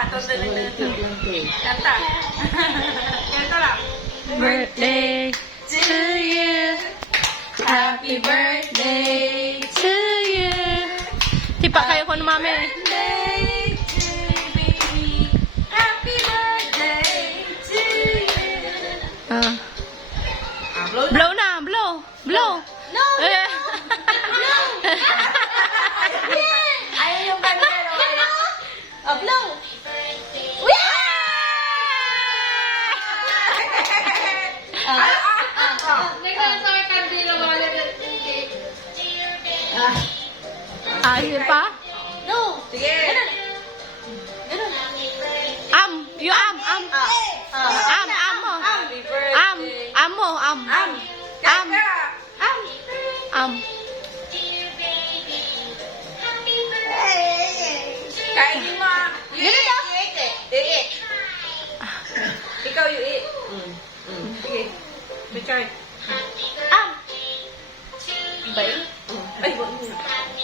Kanta. Kanta lang. Birthday to you. Happy birthday to you. Tipa kayo ko mami. Birthday to you, baby. Happy birthday to you. Ah. Blow na. Blow na, blow. Blow. No, Eh. ayaw yung ganyan. Blow. Ayun pa? No. Sige. Ganun. You am mo. Happy birthday. Mo, Am. Kainin mo. Ganun daw. I-eat. Ikaw you eat. Sige. Richard. Ba yun? Ay,